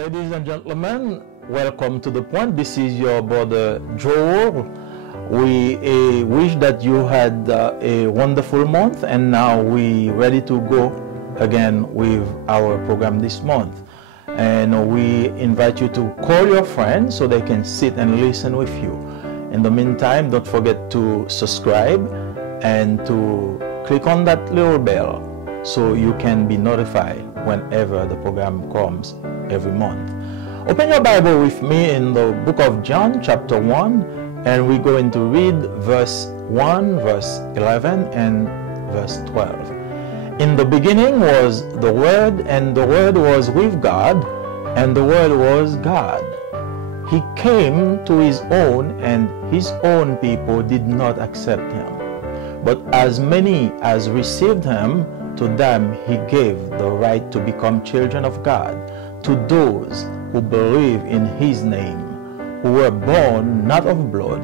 Ladies and gentlemen, welcome to The Point. This is your brother Joel. We wish that you had a wonderful month, and now we ready to go again with our program this month. And we invite you to call your friends so they can sit and listen with you. In the meantime, don't forget to subscribe and to click on that little bell so you can be notified whenever the program comes every month. Open your Bible with me in the book of John chapter 1, and we're going to read verse 1, verse 11, and verse 12. In the beginning was the Word, and the Word was with God, and the Word was God. He came to his own, and his own people did not accept him. But as many as received him, to them he gave the right to become children of God, to those who believe in his name, who were born not of blood,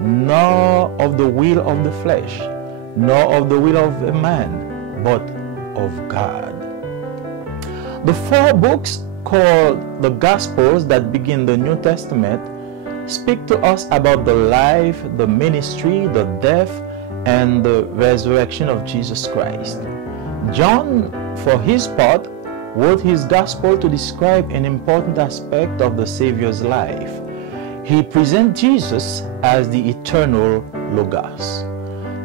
nor of the will of the flesh, nor of the will of a man, but of God. The four books called the Gospels that begin the New Testament speak to us about the life, the ministry, the death, and the resurrection of Jesus Christ. John, for his part, wrote his gospel to describe an important aspect of the Savior's life. He presents Jesus as the eternal Logos.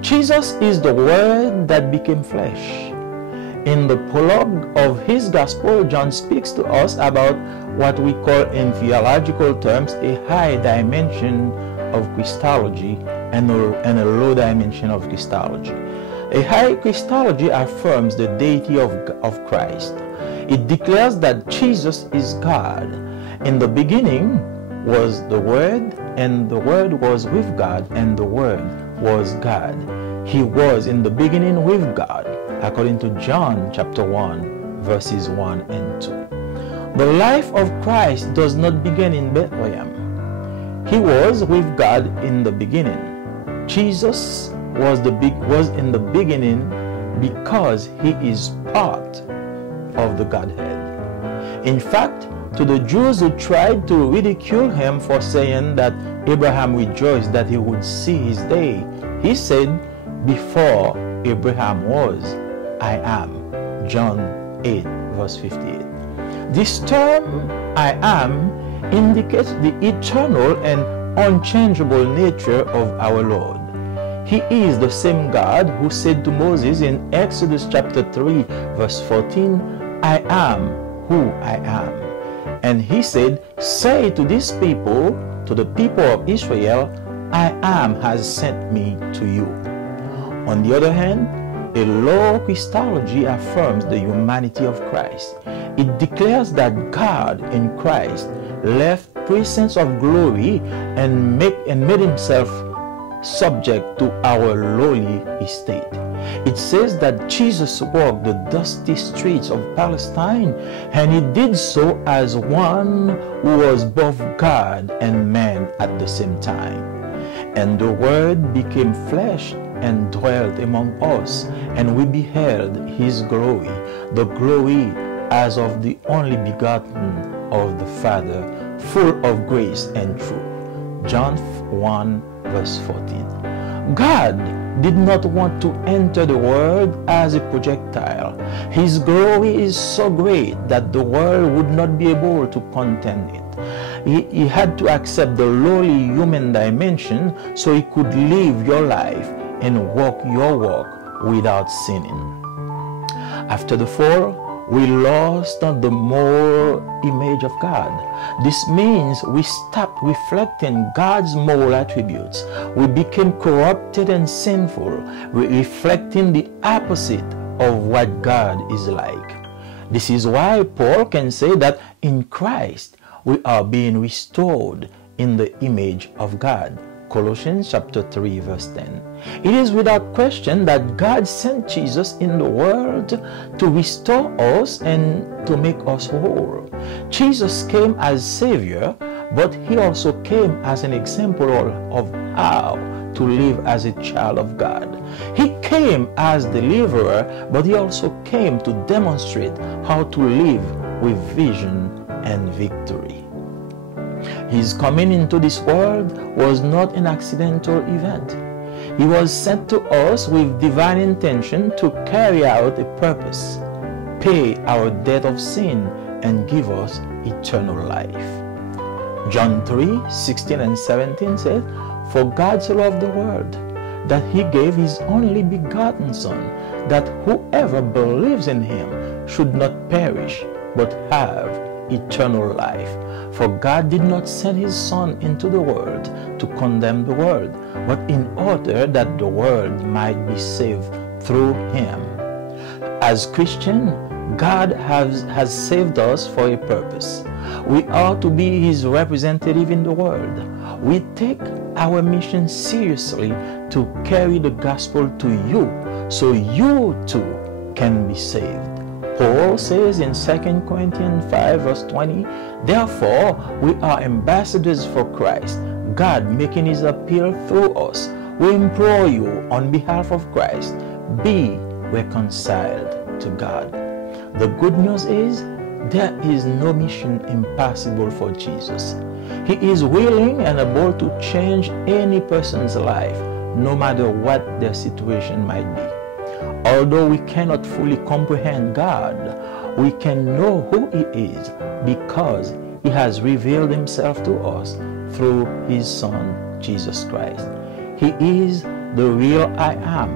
Jesus is the Word that became flesh. In the prologue of his gospel, John speaks to us about what we call in theological terms a high dimension of Christology and a low dimension of Christology. A high Christology affirms the deity of Christ. It declares that Jesus is God. In the beginning was the Word, and the Word was with God, and the Word was God. He was in the beginning with God, according to John chapter 1, verses 1 and 2. The life of Christ does not begin in Bethlehem. He was with God in the beginning. Jesus was in the beginning because he is part of the Godhead. In fact, to the Jews who tried to ridicule him for saying that Abraham rejoiced that he would see his day, he said, "Before Abraham was, I am." John 8, verse 58. This term, I am, indicates the eternal and unchangeable nature of our Lord. He is the same God who said to Moses in Exodus chapter 3, verse 14, "I am who I am." And he said, "Say to these people, to the people of Israel, I am has sent me to you." On the other hand, a low Christology affirms the humanity of Christ. It declares that God in Christ left presence of glory and made himself subject to our lowly estate. It says that Jesus walked the dusty streets of Palestine, and he did so as one who was both God and man at the same time. And the Word became flesh and dwelt among us, and we beheld his glory, the glory as of the only begotten of the Father, full of grace and truth. John 1, verse 14. God did not want to enter the world as a projectile. His glory is so great that the world would not be able to contain it. He had to accept the lowly human dimension so he could live your life and walk your walk without sinning. After the fall, we lost the moral image of God. This means we stopped reflecting God's moral attributes. We became corrupted and sinful, reflecting the opposite of what God is like. This is why Paul can say that in Christ we are being restored in the image of God. Colossians chapter 3, verse 10. It is without question that God sent Jesus in the world to restore us and to make us whole. Jesus came as Savior, but he also came as an example of how to live as a child of God. He came as deliverer, but he also came to demonstrate how to live with vision and victory. His coming into this world was not an accidental event. He was sent to us with divine intention to carry out a purpose, pay our debt of sin, and give us eternal life. John 3:16 and 17 says, "For God so loved the world, that he gave his only begotten Son, that whoever believes in him should not perish, but have eternal life. For God did not send his Son into the world to condemn the world, but in order that the world might be saved through him." As Christians, God has saved us for a purpose. We are to be his representative in the world. We take our mission seriously to carry the gospel to you, so you too can be saved. Paul says in 2 Corinthians 5 verse 20, "Therefore we are ambassadors for Christ, God making his appeal through us. We implore you on behalf of Christ, be reconciled to God." The good news is there is no mission impossible for Jesus. He is willing and able to change any person's life, no matter what their situation might be. Although we cannot fully comprehend God, we can know who he is because he has revealed himself to us through his Son, Jesus Christ. He is the real I am.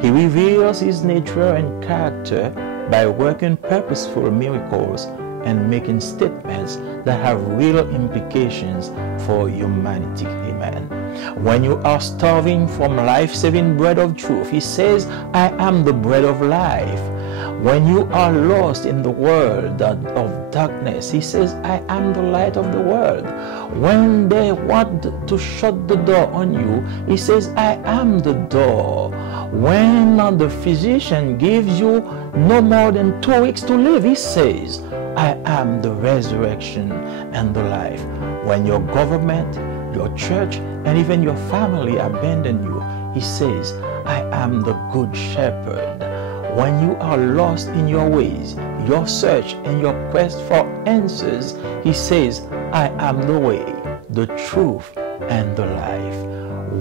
He reveals his nature and character by working purposeful miracles and making statements that have real implications for humanity. Amen. When you are starving from life-saving bread of truth, he says, "I am the bread of life." When you are lost in the world of darkness, he says, "I am the light of the world." When they want to shut the door on you, he says, "I am the door." When the physician gives you no more than 2 weeks to live, he says, "I am the resurrection and the life." When your government, your church, and even your family abandon you, he says, "I am the good shepherd." When you are lost in your ways, your search and your quest for answers, he says, "I am the way, the truth, and the life."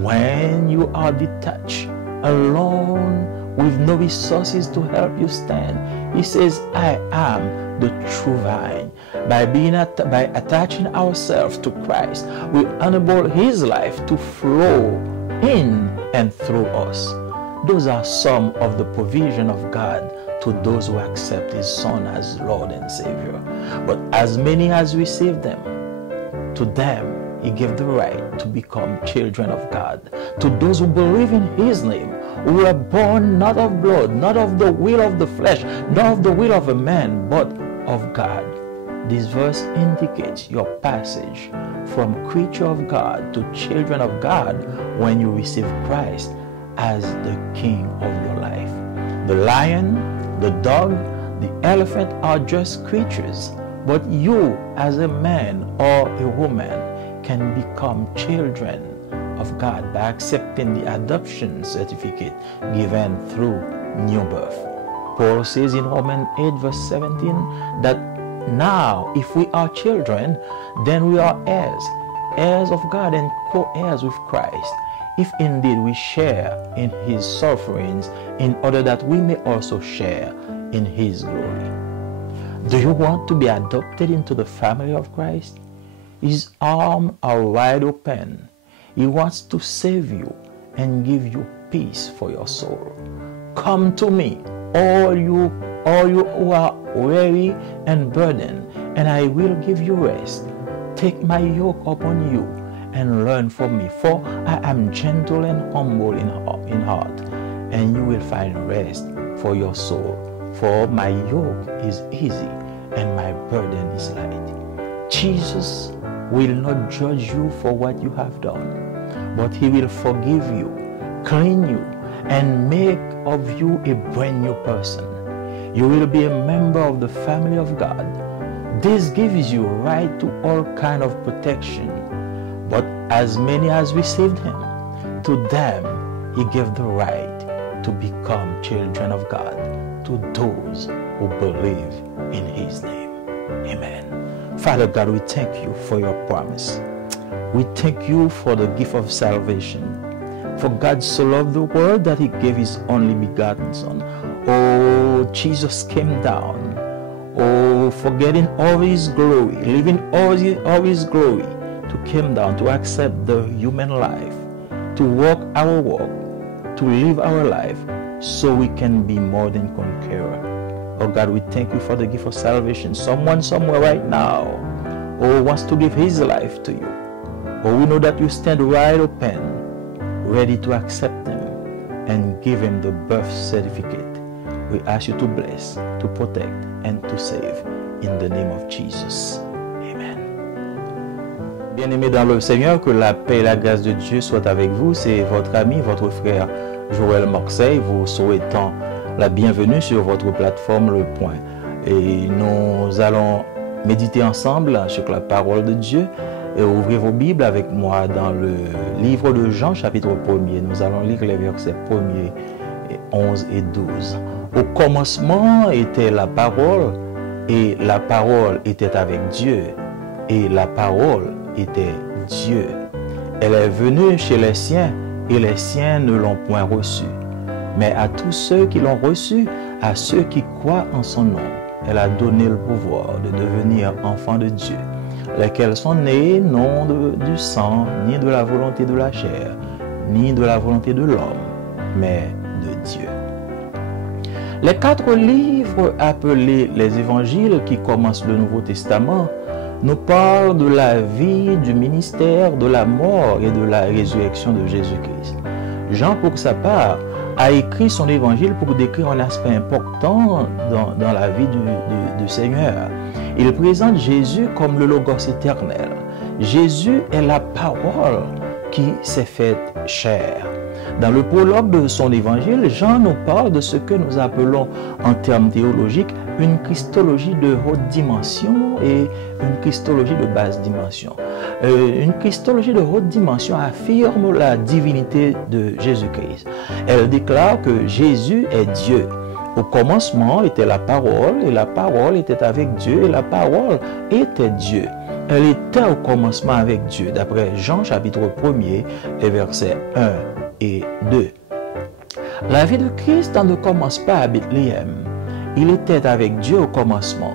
When you are detached, alone, with no resources to help you stand, he says, "I am the true vine." By attaching ourselves to Christ, we enable his life to flow in and through us. Those are some of the provision of God to those who accept his Son as Lord and Savior. But as many as receive them, to them he gave the right to become children of God. To those who believe in his name, who were born not of blood, not of the will of the flesh, nor of the will of a man, but of God. This verse indicates your passage from creature of God to children of God when you receive Christ as the King of your life. The lion, the dog, the elephant are just creatures, but you as a man or a woman can become children of God by accepting the adoption certificate given through new birth. Paul says in Romans 8 verse 17 that now if we are children, then we are heirs, heirs of God and co-heirs with Christ, if indeed we share in his sufferings, in order that we may also share in his glory. Do you want to be adopted into the family of Christ? His arms are wide open. He wants to save you and give you peace for your soul. Come to me, all you who are weary and burdened, and I will give you rest. Take my yoke upon you and learn from me, for I am gentle and humble in heart, and you will find rest for your soul. For my yoke is easy and my burden is light. Jesus will not judge you for what you have done, but he will forgive you, clean you, and make of you a brand new person. You will be a member of the family of God. This gives you right to all kind of protection. But as many as received him, to them he gave the right to become children of God, to those who believe in his name. Amen. Father God, we thank you for your promise. We thank you for the gift of salvation. For God so loved the world that he gave his only begotten Son. Oh, Jesus came down. Oh, forgetting all his glory, leaving all his glory, to come down, to accept the human life, to walk our walk, to live our life, so we can be more than conqueror. Oh God, we thank you for the gift of salvation. Someone somewhere right now, oh, wants to give his life to you. Oh, we know that you stand wide open, ready to accept him and give him the birth certificate. We ask you to bless, to protect, and to save. In the name of Jesus. Amen. Bien-aimés dans le Seigneur, que la paix et la grâce de Dieu soient avec vous. C'est votre ami, votre frère Joël Marseille, vous souhaitant la bienvenue sur votre plateforme Le Point. Et nous allons méditer ensemble sur la parole de Dieu. Et ouvrez vos Bibles avec moi dans le livre de Jean, chapitre 1er. Nous allons lire les versets 1er, 11 et 12. Au commencement était la parole, et la parole était avec Dieu, et la parole était Dieu. Elle est venue chez les siens, et les siens ne l'ont point reçue. Mais à tous ceux qui l'ont reçue, à ceux qui croient en son nom, elle a donné le pouvoir de devenir enfants de Dieu, lesquels sont nés non du sang, ni de la volonté de la chair, ni de la volonté de l'homme, mais de Dieu. Les 4 livres appelés les évangiles qui commencent le Nouveau Testament nous parlent de la vie, du ministère, de la mort et de la résurrection de Jésus-Christ. Jean, pour sa part, a écrit son évangile pour décrire un aspect important dans la vie du Seigneur. Il présente Jésus comme le Logos éternel. Jésus est la parole qui s'est faite chair. Dans le prologue de son évangile, Jean nous parle de ce que nous appelons en termes théologiques une christologie de haute dimension et une christologie de basse dimension. Une christologie de haute dimension affirme la divinité de Jésus-Christ. Elle déclare que Jésus est Dieu. Au commencement était la parole, et la parole était avec Dieu, et la parole était Dieu. Elle était au commencement avec Dieu, d'après Jean chapitre 1er, les versets 1 et 2. La vie de Christ ne commence pas à Bethléem. Il était avec Dieu au commencement.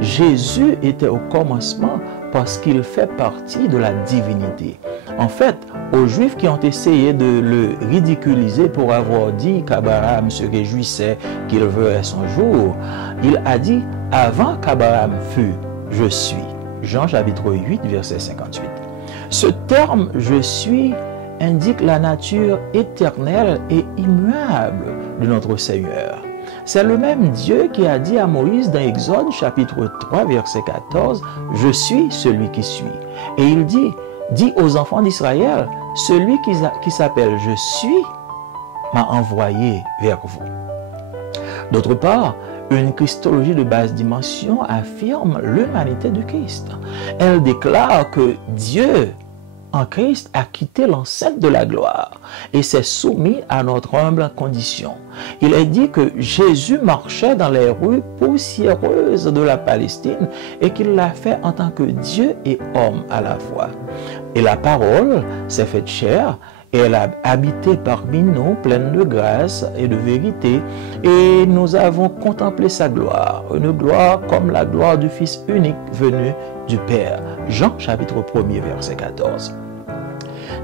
Jésus était au commencement parce qu'il fait partie de la divinité. En fait, aux Juifs qui ont essayé de le ridiculiser pour avoir dit qu'Abraham se réjouissait qu'il verrait son jour, il a dit « Avant qu'Abraham fût, je suis ». Jean chapitre 8, verset 58. Ce terme « je suis » indique la nature éternelle et immuable de notre Seigneur. C'est le même Dieu qui a dit à Moïse dans Exode chapitre 3 verset 14 « Je suis celui qui suis ». Et il dit aux enfants d'Israël « Celui qui s'appelle « Je suis » m'a envoyé vers vous ». D'autre part, une christologie de basse dimension affirme l'humanité du Christ. Elle déclare que Dieu en Christ a quitté l'enceinte de la gloire et s'est soumis à notre humble condition. Il est dit que Jésus marchait dans les rues poussiéreuses de la Palestine et qu'il l'a fait en tant que Dieu et homme à la fois. Et la parole s'est faite chair et elle a habité parmi nous pleine de grâce et de vérité, et nous avons contemplé sa gloire, une gloire comme la gloire du Fils unique venu du Père. Jean chapitre 1er verset 14.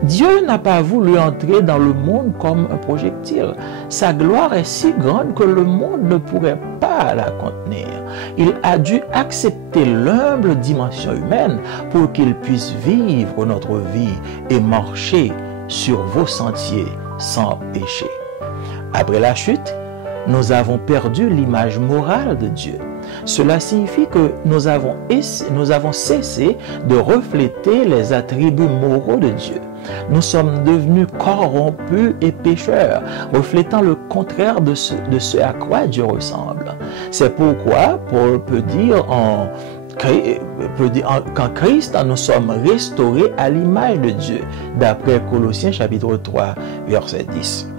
Dieu n'a pas voulu entrer dans le monde comme un projectile. Sa gloire est si grande que le monde ne pourrait pas la contenir. Il a dû accepter l'humble dimension humaine pour qu'il puisse vivre notre vie et marcher sur vos sentiers sans péché. Après la chute, nous avons perdu l'image morale de Dieu. Cela signifie que nous avons cessé de refléter les attributs moraux de Dieu. Nous sommes devenus corrompus et pécheurs, reflétant le contraire de ce à quoi Dieu ressemble. C'est pourquoi Paul peut dire qu'en Christ, nous sommes restaurés à l'image de Dieu, d'après Colossiens chapitre 3, verset 10.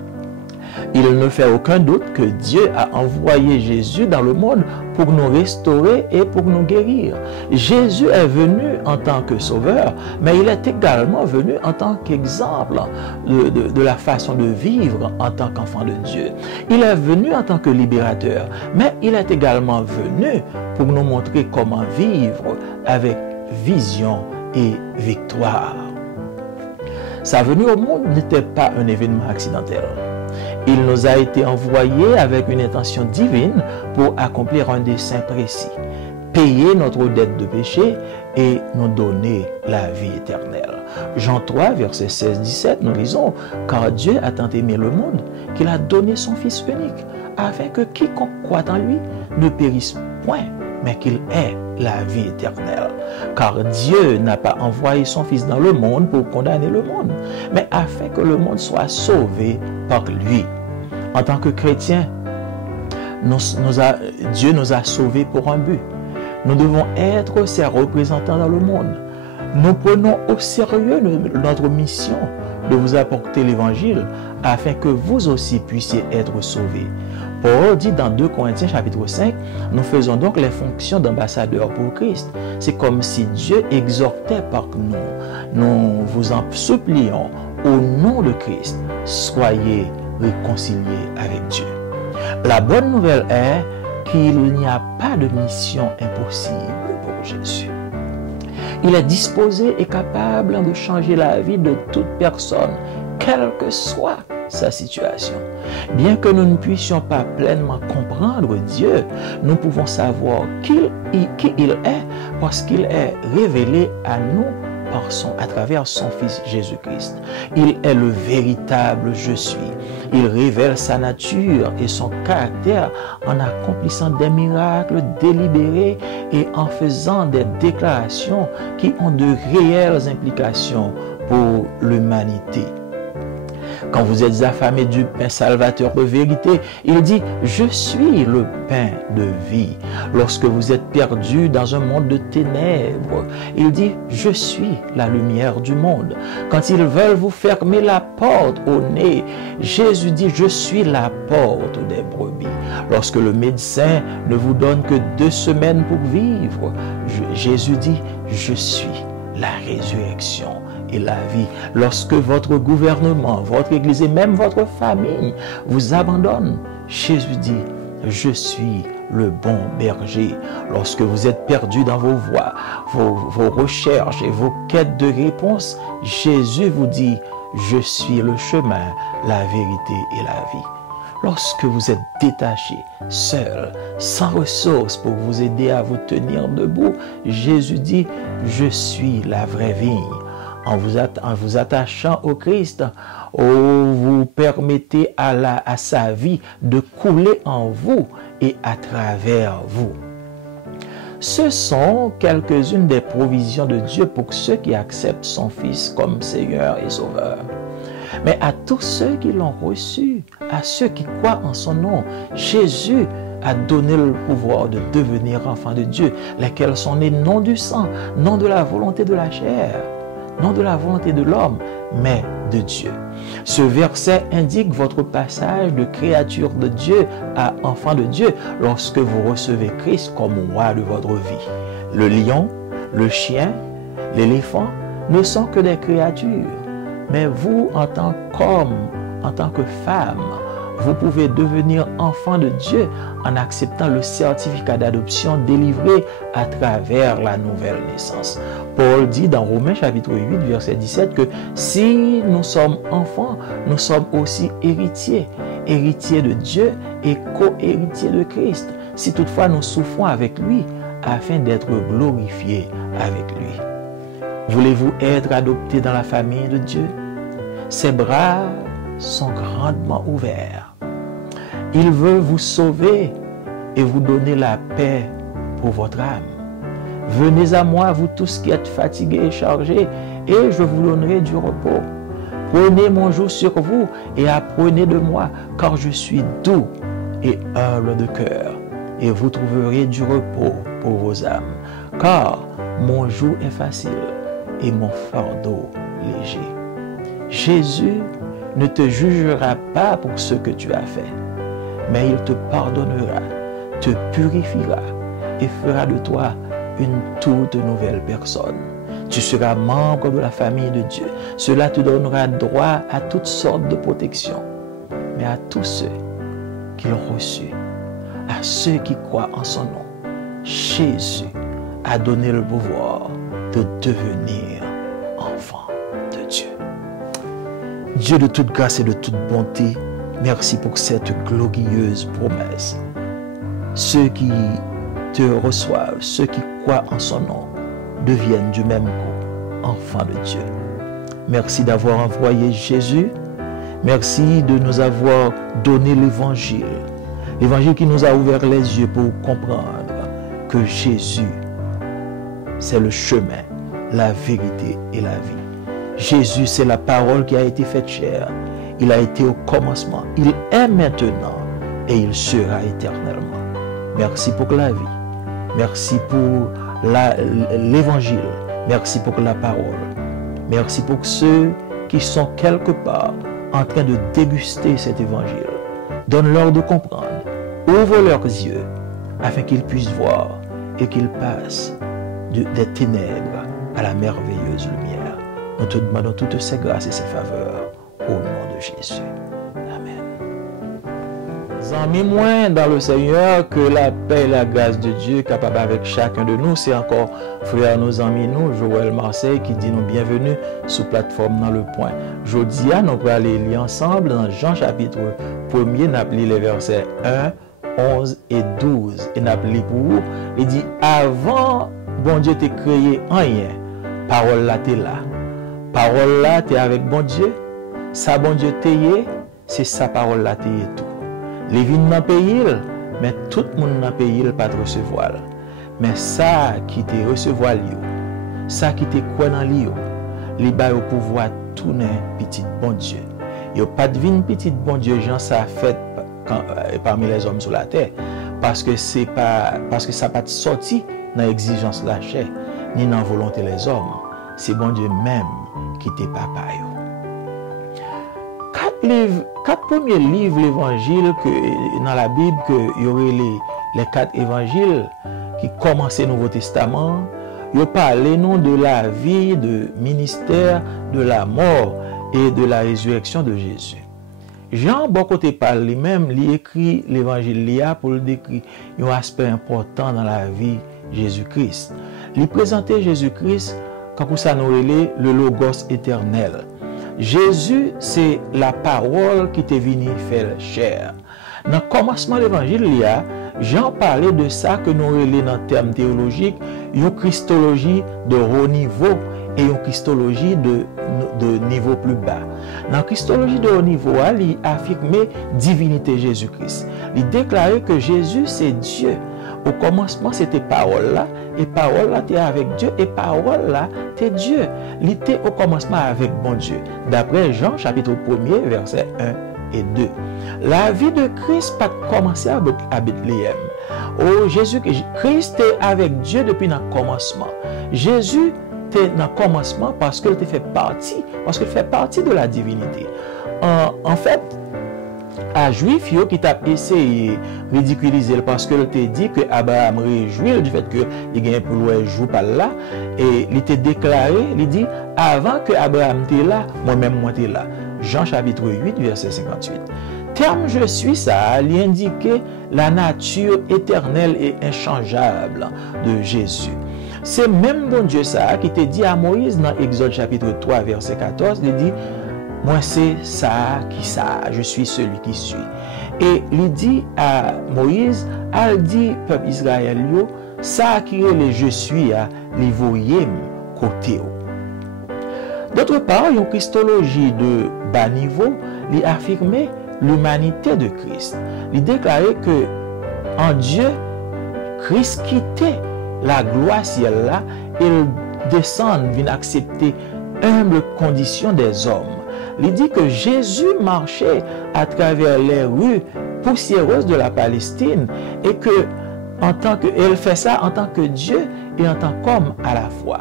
Il ne fait aucun doute que Dieu a envoyé Jésus dans le monde pour nous restaurer et pour nous guérir. Jésus est venu en tant que sauveur, mais il est également venu en tant qu'exemple de la façon de vivre en tant qu'enfant de Dieu. Il est venu en tant que libérateur, mais il est également venu pour nous montrer comment vivre avec vision et victoire. Sa venue au monde n'était pas un événement accidentel. Il nous a été envoyé avec une intention divine pour accomplir un dessein précis, payer notre dette de péché et nous donner la vie éternelle. Jean 3, verset 16-17, nous lisons « Car Dieu a tant aimé le monde qu'il a donné son Fils unique, afin que quiconque croit en lui ne périsse point, mais qu'il ait la vie éternelle. Car Dieu n'a pas envoyé son Fils dans le monde pour condamner le monde, mais afin que le monde soit sauvé par lui. » En tant que chrétiens, Dieu nous a sauvés pour un but. Nous devons être ses représentants dans le monde. Nous prenons au sérieux notre mission de vous apporter l'évangile afin que vous aussi puissiez être sauvés. Paul dit dans 2 Corinthiens chapitre 5, nous faisons donc les fonctions d'ambassadeurs pour Christ. C'est comme si Dieu exhortait par nous. Nous vous en supplions au nom de Christ, soyez réconciliés avec Dieu. La bonne nouvelle est qu'il n'y a pas de mission impossible pour Jésus. Il est disposé et capable de changer la vie de toute personne, quelle que soit sa situation. Bien que nous ne puissions pas pleinement comprendre Dieu, nous pouvons savoir qui il est parce qu'il est révélé à nous à travers son Fils Jésus-Christ. Il est le véritable je suis. Il révèle sa nature et son caractère en accomplissant des miracles délibérés et en faisant des déclarations qui ont de réelles implications pour l'humanité. Quand vous êtes affamés du pain salvateur de vérité, il dit « Je suis le pain de vie ». Lorsque vous êtes perdus dans un monde de ténèbres, il dit « Je suis la lumière du monde ». Quand ils veulent vous fermer la porte au nez, Jésus dit « Je suis la porte des brebis ». Lorsque le médecin ne vous donne que 2 semaines pour vivre, Jésus dit « Je suis la résurrection et la vie ». Lorsque votre gouvernement, votre église et même votre famille vous abandonnent, Jésus dit « Je suis le bon berger ». Lorsque vous êtes perdus dans vos voies, vos recherches et vos quêtes de réponse, Jésus vous dit « Je suis le chemin, la vérité et la vie ». Lorsque vous êtes détaché, seul, sans ressources pour vous aider à vous tenir debout, Jésus dit « Je suis la vraie vigne ». En vous attachant au Christ, vous permettez à sa vie de couler en vous et à travers vous. Ce sont quelques-unes des provisions de Dieu pour ceux qui acceptent son Fils comme Seigneur et Sauveur. Mais à tous ceux qui l'ont reçu, à ceux qui croient en son nom, Jésus a donné le pouvoir de devenir enfants de Dieu, lesquels sont nés non du sang, non de la volonté de la chair, non de la volonté de l'homme, mais de Dieu. Ce verset indique votre passage de créature de Dieu à enfant de Dieu lorsque vous recevez Christ comme roi de votre vie. Le lion, le chien, l'éléphant ne sont que des créatures, mais vous, en tant qu'homme, en tant que femme, vous pouvez devenir enfant de Dieu en acceptant le certificat d'adoption délivré à travers la nouvelle naissance. Paul dit dans Romains chapitre 8, verset 17 que si nous sommes enfants, nous sommes aussi héritiers, héritiers de Dieu et co-héritiers de Christ, si toutefois nous souffrons avec lui afin d'être glorifiés avec lui. Voulez-vous être adopté dans la famille de Dieu? Ses bras sont grandement ouverts. Il veut vous sauver et vous donner la paix pour votre âme. Venez à moi, vous tous qui êtes fatigués et chargés, et je vous donnerai du repos. Prenez mon joug sur vous et apprenez de moi, car je suis doux et humble de cœur, et vous trouverez du repos pour vos âmes. Car mon joug est facile et mon fardeau léger. Jésus ne te jugera pas pour ce que tu as fait, mais il te pardonnera, te purifiera et fera de toi une toute nouvelle personne. Tu seras membre de la famille de Dieu. Cela te donnera droit à toutes sortes de protections, mais à tous ceux qui l'ont reçu, à ceux qui croient en son nom, Jésus a donné le pouvoir de devenir enfant de Dieu. Dieu de toute grâce et de toute bonté, merci pour cette glorieuse promesse. Ceux qui te reçoivent, ceux qui croient en son nom, deviennent du même coup enfants de Dieu. Merci d'avoir envoyé Jésus. Merci de nous avoir donné l'évangile. L'évangile qui nous a ouvert les yeux pour comprendre que Jésus, c'est le chemin, la vérité et la vie. Jésus, c'est la parole qui a été faite chair. Il a été au commencement. Il est maintenant et il sera éternellement. Merci pour la vie. Merci pour l'évangile. Merci pour la parole. Merci pour ceux qui sont quelque part en train de déguster cet évangile. Donne-leur de comprendre. Ouvre leurs yeux afin qu'ils puissent voir et qu'ils passent des ténèbres à la merveilleuse lumière. Nous te demandons toutes ces grâces et ces faveurs au nom de Jésus. Amen. Amis moins dans le Seigneur, que la paix et la grâce de Dieu capable avec chacun de nous. C'est encore frère, nos amis, nous, Joël Marseille, qui dit nous bienvenue sous plateforme dans le point. Jeudi, nous allons aller lire ensemble dans Jean chapitre 1er, nous allons lire les versets 1, 11 et 12. Et nous allons lire pour vous. Il dit, avant, bon Dieu t'a créé en rien. Parole là, t'es là. Parole là, t'es avec bon Dieu. Ça, bon Dieu t'es, c'est sa parole là, t'es tout. Les vignes n'ont payé, mais tout le monde n'a payé pas de recevoir. Mais ça qui te recevoir, ça qui te croit dans l'io, les bas au pouvoir tourner petit bon Dieu. Il n'y a pas de vigne petit bon Dieu, Jean, ça a fait parmi les hommes sur la terre. Parce que ça n'a pas sorti dans l'exigence de la chair, ni dans la volonté des hommes. C'est bon Dieu même qui te papa. Quatre premiers livres l'évangile dans la Bible, il y aurait les 4 évangiles qui commençaient le Nouveau Testament. Il parlait nous de la vie, de ministère, de la mort et de la résurrection de Jésus. Jean, bon côté parle lui-même, il écrit l'évangile pour le décrire un aspect important dans la vie de Jésus-Christ. Il présentait Jésus-Christ comme ça nous relève le Logos éternel. Jésus, c'est la parole qui t'est venue faire chair. Dans le commencement de l'évangile, Jean parlait de ça que nous relèvons dans le terme théologique, une christologie de haut niveau et une christologie de niveau plus bas. Dans la christologie de haut niveau, il affirmait divinité Jésus-Christ. Il déclarait que Jésus, c'est Dieu. Au commencement, c'était parole là, et parole là, t'es avec Dieu, et parole là, t'es Dieu. Il était au commencement avec bon Dieu. D'après Jean, chapitre 1er, versets 1 et 2. La vie de Christ n'a pas commencé à Bethléem. Oh, Jésus-Christ est avec Dieu depuis le commencement. Jésus était dans le commencement parce qu'il fait partie de la divinité. En fait, à Juif, qui t'a essayé de ridiculiser parce qu'il t'a dit que Abraham réjouit du fait qu'il gagne pour le jour par là, et il t'a déclaré, il dit, avant que Abraham t'es là, moi-même moi t'es là. Jean chapitre 8, verset 58. Terme je suis ça, il indique la nature éternelle et inchangeable de Jésus. C'est même bon Dieu ça qui t'a dit à Moïse dans Exode chapitre 3, verset 14, il dit, moi c'est ça qui ça, je suis celui qui suis. Et il dit à Moïse, il dit peuple Israël, ça qui est le je suis à l'évoyé côté. D'autre part, une christologie de bas niveau, il affirmait l'humanité de Christ. Il déclarait que en Dieu, Christ quittait la gloire ciel là, il descend, vient accepter humble condition des hommes. Il dit que Jésus marchait à travers les rues poussiéreuses de la Palestine et que elle fait ça en tant que Dieu et en tant qu'homme à la fois.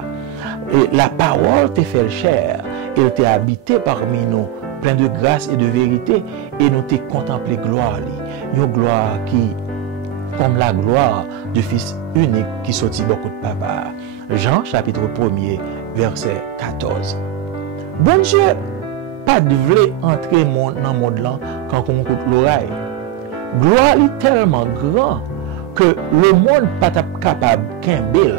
Et la parole t'est fait chair, elle t'est habité parmi nous plein de grâce et de vérité, et nous te contempler gloire, une gloire qui, comme la gloire du Fils unique qui sortit beaucoup de papa. Jean chapitre 1er, verset 14. Bon Dieu, pas de vrai entrer dans le monde là quand on écoute l'oreille. Gloire est tellement grand que le monde n'est pas capable qu'un bel.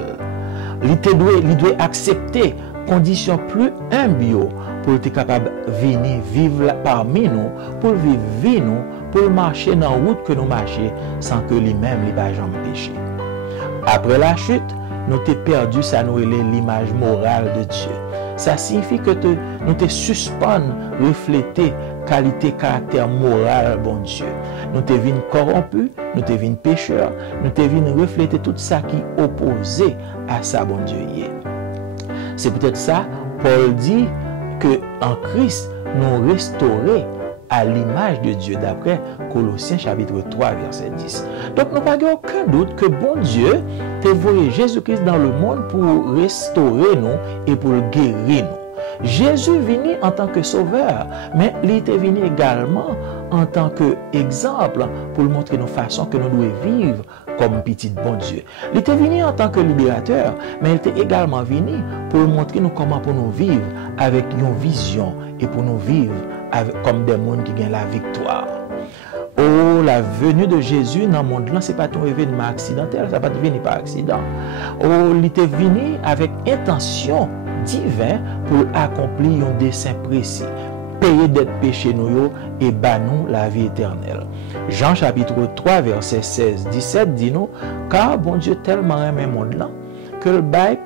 Il doit accepter conditions plus humbles pour être capable de venir vivre parmi nous, pour vivre nous, pour marcher dans la route que nous marchons sans que lui-même ne pas jamais péché. Après la chute, nous avons perdu ça, nous l'image morale de Dieu. Ça signifie que nous te suspendons, refléter qualité, caractère moral, bon Dieu. Nous te vînes corrompus, nous te vînes pécheurs, nous te vînes refléter tout ça qui est opposé à ça, bon Dieu. C'est peut-être ça, Paul dit que en Christ, nous restaurons à l'image de Dieu, d'après Colossiens chapitre 3, verset 10. Donc, nous n'avons aucun doute que bon Dieu t'a envoyé Jésus-Christ dans le monde pour restaurer nous et pour guérir nous. Jésus est venu en tant que sauveur, mais il était venu également en tant qu'exemple pour montrer nos façons que nous devons vivre comme petit bon Dieu. Il était venu en tant que libérateur, mais il était également venu pour montrer nous comment pour nous vivre avec une vision et pour nous vivre comme des mondes qui gagnent la victoire. Oh, la venue de Jésus dans le monde, ce n'est pas un événement accidentel, ça n'a pas venu par accident. Oh, il était venu avec intention divine pour accomplir un dessein précis, payer d'être péché nous et nous la vie éternelle. Jean chapitre 3, verset 16-17 dit nous, car bon Dieu tellement aimé le monde là, que le bail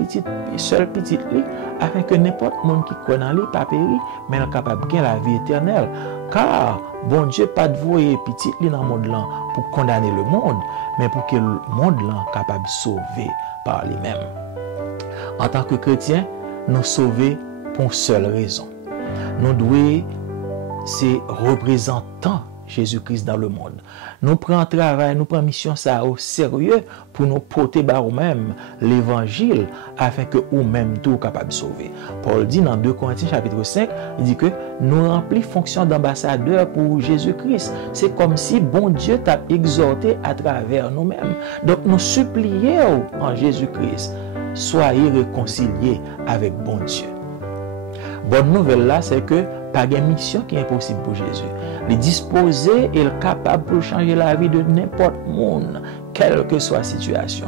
seul petit lit, afin que n'importe monde qui croit dans lui pas péri, mais est capable de gagner la vie éternelle. Car bon Dieu pas de voyer petit lit dans le monde là pour condamner le monde, mais pour que le monde là capable de sauver par lui-même. En tant que chrétiens, nous sauver pour une seule raison. Nous devons ser représentants Jésus-Christ dans le monde. Nous prenons travail, nous prenons mission ça au sérieux pour nous porter par nous-mêmes l'évangile afin que nous-mêmes tout capables de sauver. Paul dit dans 2 Corinthiens chapitre 5, il dit que nous remplissons fonction d'ambassadeur pour Jésus-Christ. C'est comme si bon Dieu t'a exhorté à travers nous-mêmes. Donc nous supplions en Jésus-Christ, soyez réconciliés avec bon Dieu. Bonne nouvelle là, c'est que pas de mission qui est impossible pour Jésus. Il est disposé et capable pour changer la vie de n'importe monde, quelle que soit la situation.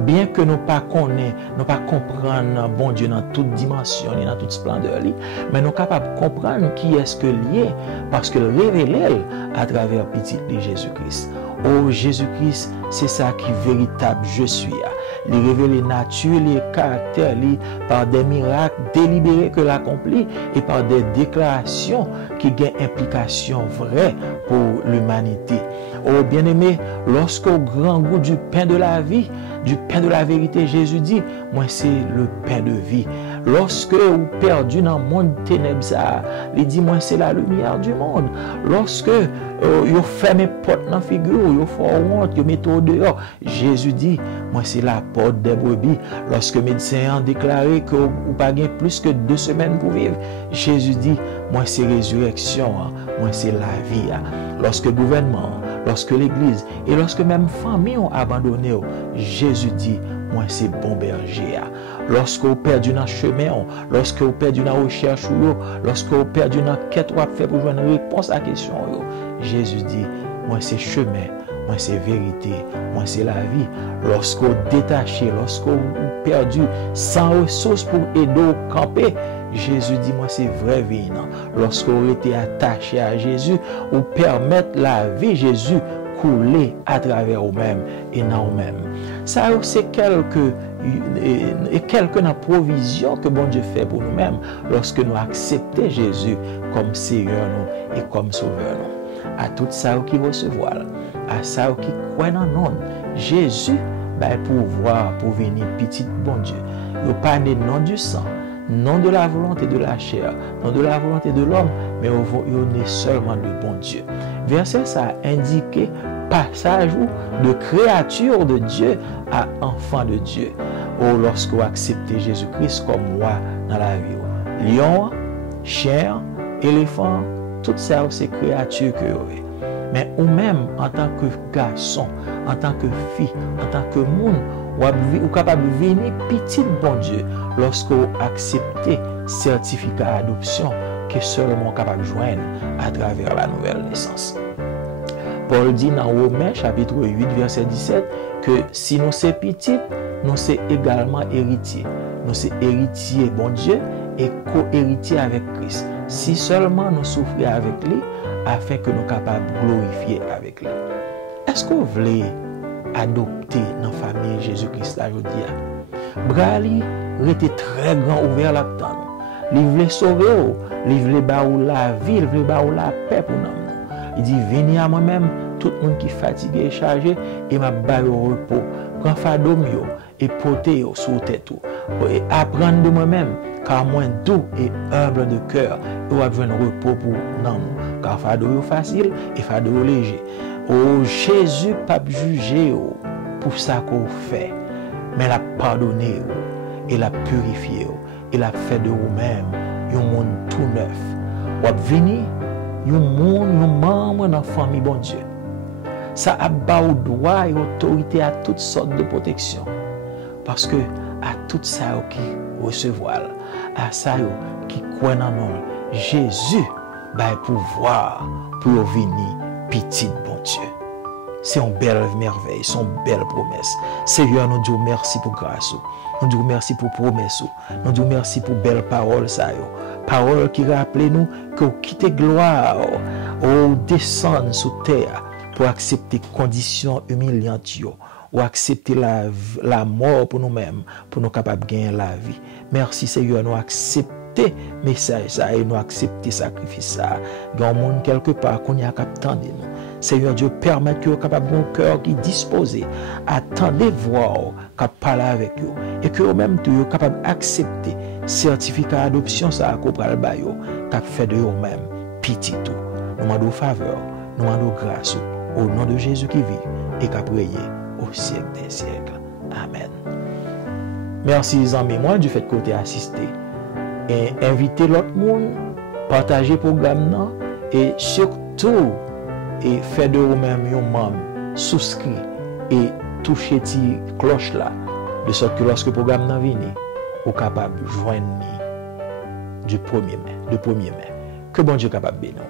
Bien que nous pas connaissons, nous pas comprendre bon Dieu dans toute dimension et dans toute splendeur, mais nous sommes capables de comprendre qui est-ce que lié parce que le révèle à travers petit Jésus-Christ. Oh Jésus-Christ, c'est ça qui est véritable je suis. Il révèle la nature, les caractères, par des miracles délibérés que l'accomplit et par des déclarations qui ont implication vraie pour l'humanité. Oh bien-aimé, lorsqu'au grand goût du pain de la vie, du pain de la vérité, Jésus dit, moi c'est le pain de vie. Lorsque vous perdu dans le monde ténèbres, il dit, moi c'est la lumière du monde. Lorsque vous fermez porte dans la figure, vous faites honte, vous mettez au dehors, Jésus dit, moi c'est la porte des brebis. Lorsque les médecins ont déclaré que vous n'avez pas plus que 2 semaines pour vivre, Jésus dit, moi c'est résurrection, moi c'est la vie. Lorsque le gouvernement, lorsque l'église et lorsque même famille ont abandonné, Jésus dit, moi c'est bon berger. Lorsque vous perdez dans le chemin, lorsque vous perdez dans la recherche, lorsque vous perdez dans la quête pour jouer une réponse à la question, Jésus dit, moi c'est chemin, moi c'est vérité, moi c'est la vie. Lorsque vous détachez, lorsque vous perdez sans ressources pour aider au camper, Jésus dit, moi c'est vraie vie. Lorsque vous êtes attaché à Jésus, vous permettez la vie Jésus couler à travers vous-même et dans vous-même. Ça c'est quelques provisions que bon Dieu fait pour nous-mêmes lorsque nous acceptons Jésus comme Seigneur nous et comme Sauveur nous. À tout ça qui recevoir, à ça qui croit dans nous, Jésus va pouvoir pour venir petit bon Dieu. Il n'est pas né non du sang, non de la volonté de la chair, non de la volonté de l'homme, mais il est seulement de bon Dieu. Verset ça a indiqué passage de créature de Dieu à enfant de Dieu. Ou lorsque vous acceptez Jésus-Christ comme roi dans la vie. Lion, chien éléphant, tout ça c'est créature que vous avez. Mais ou même en tant que garçon, en tant que fille, en tant que monde, ou capable de venir petit bon Dieu lorsque vous acceptez certificat d'adoption que seulement capable de joindre à travers la nouvelle naissance. Paul dit dans Romains chapitre 8 verset 17 que si nous sommes petits, nous sommes également héritiers. Nous sommes héritiers bon Dieu et co-héritiers avec Christ. Si seulement nous souffrons avec lui, afin que nous soyons capables de glorifier avec lui. Est-ce que vous voulez adopter dans la famille Jésus-Christ aujourd'hui? Brali était très grand ouvert là-dedans. Il voulait sauver, il voulait bailler la vie, il voulait bailler la paix pour nous. Il dit, venez à moi-même, tout le monde qui est fatigué et chargé, et m'a baillé au repos. Prends fardeau et portez sur tête. Et apprendre de moi-même, car moi doux et humble de cœur, et vous avez un repos pour nous. Car fardeau est facile et fardeau est léger. Oh, Jésus pas jugé pour ça qu'on fait, mais l'a pardonné et l'a purifié et l'a fait de vous-même un monde tout neuf. Vous avez venu un monde, un membre dans la famille bon Dieu. Ça a bas droit et autorité à toutes sortes de protection. Parce que à tout ça qui recevoir, à ça qui croit dans nous, Jésus va pouvoir pour venir petit bon Dieu. C'est une belle merveille, c'est une belle promesse. Seigneur, nous disons merci pour grâce. Nous disons merci pour promesse. Nous disons merci pour belle parole. Parole qui rappelle nous que quitter gloire, ou descendre sur terre pour accepter conditions humiliantes, ou accepter la mort pour nous-mêmes, pour nous capables de gagner la vie. Merci Seigneur, nous accepter message ça et nous accepter sacrifice ça. Il y a un monde quelque part qu'on y a capable de nous. Seigneur Dieu, permet que vous capable de cœur qui est disposé à attendre voir, qu'à parler avec vous et que vous-même vous capable d'accepter certificat d'adoption ça qu'on pral bayo, qu'a fait de vous-même petit tout. Nous demandons faveur, nous demandons grâce au nom de Jésus qui vit et qu'a prié au siècle des siècles. Amen. Merci les amis moi du fait que vous avez assisté et invitez l'autre monde, partagez le programme et surtout et fait de vous-même un membre souscrit et toucher la cloche là, de sorte que lorsque le programme n'a venu, vous êtes capable de joindre du 1er mai. Que bon Dieu est capable de bénir.